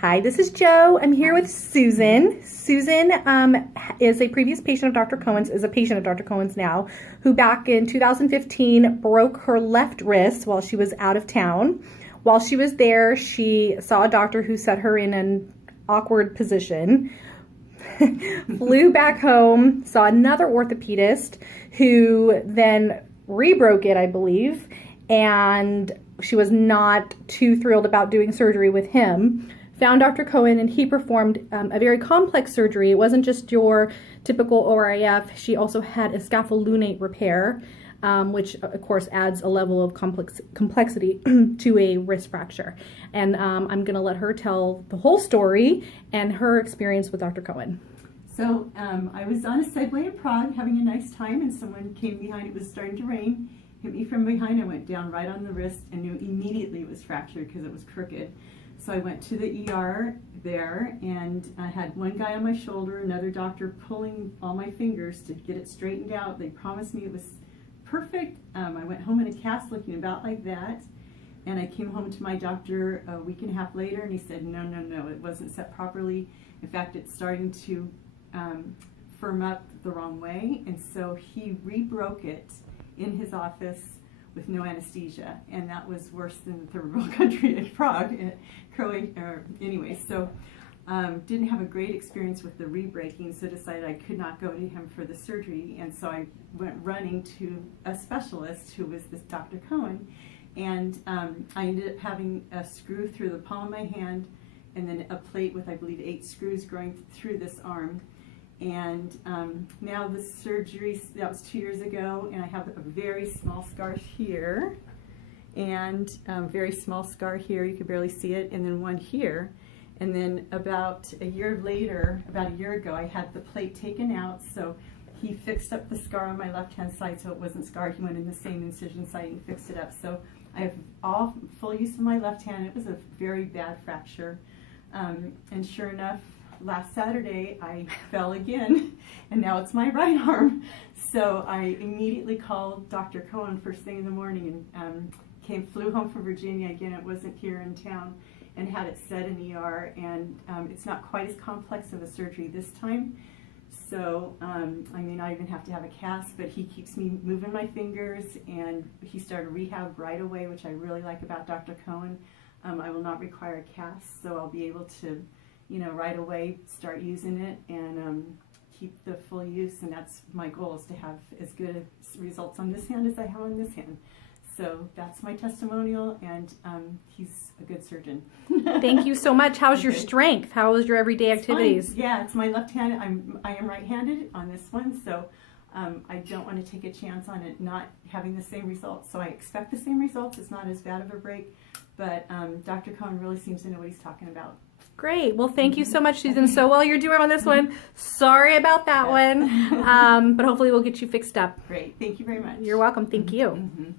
Hi, this is Joe. I'm here with Susan. Susan is a previous patient of Dr. Cohen's, is a patient of Dr. Cohen's now, who back in 2015 broke her left wrist while she was out of town. While she was there, she saw a doctor who set her in an awkward position, flew back home, saw another orthopedist who then rebroke it, I believe, and she was not too thrilled about doing surgery with him. Found Dr. Cohen, and he performed a very complex surgery. It wasn't just your typical ORIF. She also had a scapholunate repair, which of course adds a level of complexity to a wrist fracture. And I'm gonna let her tell the whole story and her experience with Dr. Cohen. So I was on a Segway in Prague having a nice time, and someone came behind. It was starting to rain, hit me from behind. I went down right on the wrist and knew immediately it was fractured because it was crooked. So I went to the ER there, and I had one guy on my shoulder, another doctor pulling all my fingers to get it straightened out. They promised me it was perfect. I went home in a cast looking about like that, and I came home to my doctor a week and a half later, and he said, no, it wasn't set properly. In fact, it's starting to firm up the wrong way, and so he rebroke it in his office with no anesthesia, and that was worse than the third world country in Prague, anyway. So didn't have a great experience with the rebreaking, so decided I could not go to him for the surgery, and so I went running to a specialist who was this Dr. Cohen, and I ended up having a screw through the palm of my hand, and then a plate with, I believe, 8 screws going through this arm. And now the surgery, that was 2 years ago, and I have a very small scar here, and very small scar here, you can barely see it, and then one here. And then about a year later, about a year ago, I had the plate taken out, so he fixed up the scar on my left-hand side so it wasn't scarred. He went in the same incision site and fixed it up. So I have all full use of my left hand. It was a very bad fracture. And sure enough, last Saturday I fell again, and now it's my right arm. So I immediately called Dr. Cohen first thing in the morning, and flew home from Virginia. Again, it wasn't here in town, and had it set in ER, and it's not quite as complex of a surgery this time. So I may not even have to have a cast, but he keeps me moving my fingers, and he started rehab right away, which I really like about Dr. Cohen. I will not require a cast, so I'll be able to, right away start using it and keep the full use, and that's my goal, is to have as good results on this hand as I have on this hand. So that's my testimonial, and he's a good surgeon. Thank you so much. How's your strength? How is your everyday activities? Fine. Yeah, it's my left hand. I am right-handed on this one, so I don't want to take a chance on it not having the same results. So I expect the same results. It's not as bad of a break, but Dr. Cohen really seems to know what he's talking about. Great. Well, thank you so much, Susan. So well you're doing on this one. Sorry about that one, but hopefully we'll get you fixed up. Great. Thank you very much. You're welcome. Thank you. Mm-hmm.